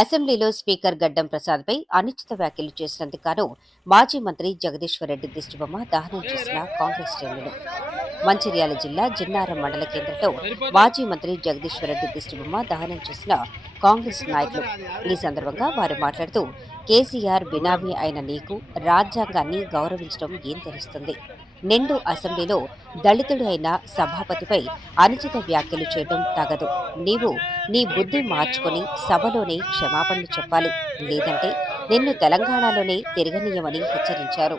అసెంబ్లీలో స్పీకర్ గడ్డం ప్రసాద్పై అనుచిత వ్యాఖ్యలు చేసినందుకు మాజీ మంత్రి జగదీశ్వర్ రెడ్డి దిష్టిబొమ్మ దహనం చేసిన కాంగ్రెస్ శ్రేణులు. మంచిర్యాల జిల్లా జిన్నారం మండల కేంద్రంలో మాజీ మంత్రి జగదీశ్వర్ రెడ్డి దిష్టిబొమ్మ దహనం చేసిన కాంగ్రెస్ నాయకులు. ఈ సందర్భంగా వారు మాట్లాడుతూ కేసీఆర్ బినామీ అయిన నీకు రాజ్యాంగాన్ని గౌరవించడం ఏం తెలుస్తుంది? నిండు అసెంబ్లీలో దళితుడు అయిన సభాపతిపై అనుచిత వ్యాఖ్యలు చేయడం తగదు. నీవు నీ బుద్ధి మార్చుకొని సభలోనే క్షమాపణలు చెప్పాలి. లేదంటే నిన్ను తెలంగాణలోనే తిరగనీయమని హెచ్చరించారు.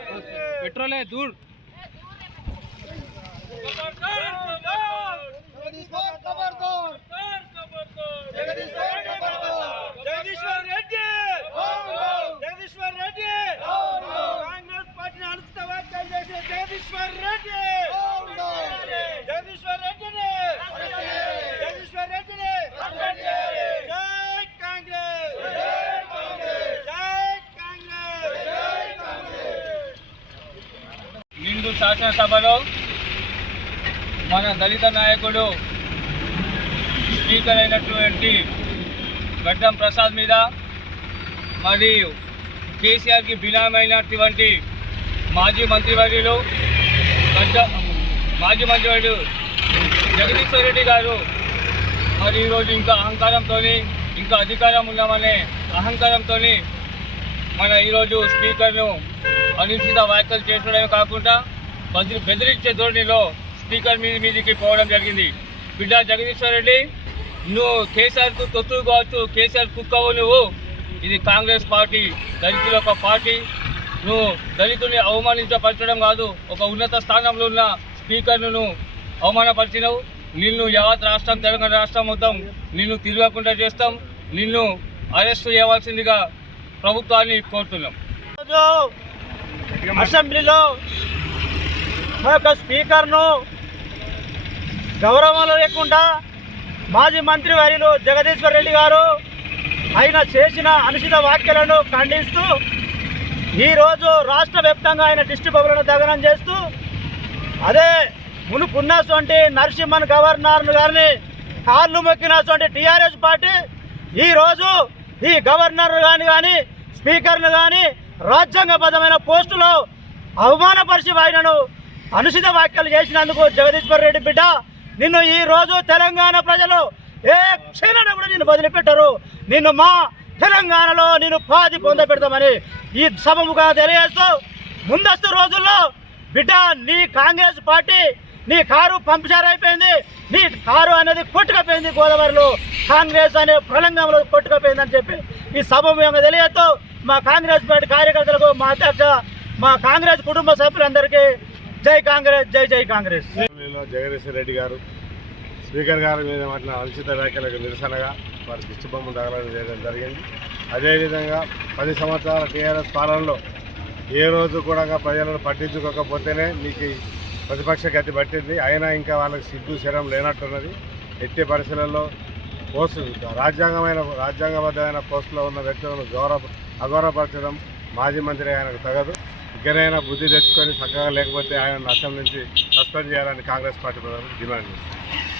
శాసనసభలో మన దళిత నాయకుడు స్పీకర్ అయినటువంటి గడ్డం ప్రసాద్ మీద మరియు కేసీఆర్కి బినామైనటువంటి మాజీ మంత్రివర్యులు గడ్డ మాజీ మంత్రివర్యులు జగదీశ్వర్ రెడ్డి గారు. మరి ఈరోజు ఇంకా అహంకారంతో ఇంకా అధికారం ఉన్నామనే అహంకారంతో మన ఈరోజు స్పీకర్ను అనుచిత వ్యాఖ్యలు చేయడమే కాకుండా మంత్రి బెదిరించే ధోరణిలో స్పీకర్ మీద మీదకి పోవడం జరిగింది. బిడ్డ జగదీశ్వర్ రెడ్డి నువ్వు కేసీఆర్కు తొత్తు కావచ్చు కేసీఆర్ కుక్కవు నువ్వు. ఇది కాంగ్రెస్ పార్టీ దళితుల ఒక పార్టీ. నువ్వు దళితుల్ని అవమానించపరచడం కాదు ఒక ఉన్నత స్థానంలో ఉన్న స్పీకర్ను నువ్వు అవమానపరిచినవు. నిన్ను యావత్ రాష్ట్రం తెలంగాణ రాష్ట్రం మొత్తం నిన్ను తిరగకుండా చేస్తాం. నిన్ను అరెస్ట్ చేయవలసిందిగా ప్రభుత్వాన్ని కోరుతున్నాం. అసెంబ్లీలో మా యొక్క స్పీకర్ను గౌరవంలో లేకుండా మాజీ మంత్రి వర్యులు జగదీశ్వర్ రెడ్డి గారు ఆయన చేసిన అనుచిత వ్యాఖ్యలను ఖండిస్తూ ఈరోజు రాష్ట్ర వ్యాప్తంగా ఆయన డిస్ట్రిక్ట్ దగనం చేస్తూ అదే మునుపున్నటువంటి నరసింహన్ గవర్నర్ గారిని కాళ్ళు మొక్కినటువంటి టీఆర్ఎస్ పార్టీ ఈరోజు ఈ గవర్నర్ కానీ కానీ స్పీకర్ను కానీ రాజ్యాంగబద్ధమైన పోస్టులో అవమానపరిచి ఆయనను అనుచిత వ్యాఖ్యలు చేసినందుకు జగదీశ్వర్ రెడ్డి బిడ్డ నిన్ను ఈ రోజు తెలంగాణ ప్రజలు ఏ క్షణాన కూడా నిన్ను వదిలిపెట్టరు. నిన్ను మా తెలంగాణలో నేను పాది పొందపెడతామని ఈ సభముగా తెలియజేస్తూ ముందస్తు రోజుల్లో బిడ్డ నీ కాంగ్రెస్ పార్టీ నీ కారు పంపిచారు అయిపోయింది నీ కారు అనేది కొట్టుకపోయింది గోదావరిలో. కాంగ్రెస్ అనే ప్రళంగంలో కొట్టుకపోయిందని చెప్పి ఈ సభ మేము తెలియజేస్తూ మా కాంగ్రెస్ పార్టీ కార్యకర్తలకు మా అధ్యక్ష మా కాంగ్రెస్ కుటుంబ సభ్యులందరికీ జై కాంగ్రెస్ జై జై కాంగ్రెస్. జగదీశ్వర రెడ్డి గారు స్పీకర్ గారి మీద మాట్లాడిన అనుచిత వ్యాఖ్యలకు నిరసనగా వారి దిష్టిబొమ్మ తగలడం చేయడం జరిగింది. అదేవిధంగా పది సంవత్సరాల టీఆర్ఎస్ పాలనలో ఏ రోజు కూడా ప్రజలను పట్టించుకోకపోతేనే మీకు ప్రతిపక్ష గతి పట్టింది. అయినా ఇంకా వాళ్ళకి సిగ్గు శరం లేనట్టున్నది. ఎట్టి పరిస్థితులలో పోస్టు రాజ్యాంగమైన రాజ్యాంగబద్ధమైన పోస్టులో ఉన్న వ్యక్తులను గౌరవ అగౌరవపరచడం మాజీ మంత్రి ఆయనకు తగదు. ఇకనైనా బుద్ధి తెచ్చుకొని చక్కగా లేకపోతే ఆయన అసెంబ్లీ నుంచి సస్పెండ్ చేయాలని కాంగ్రెస్ పార్టీ డిమాండ్ చేస్తుంది.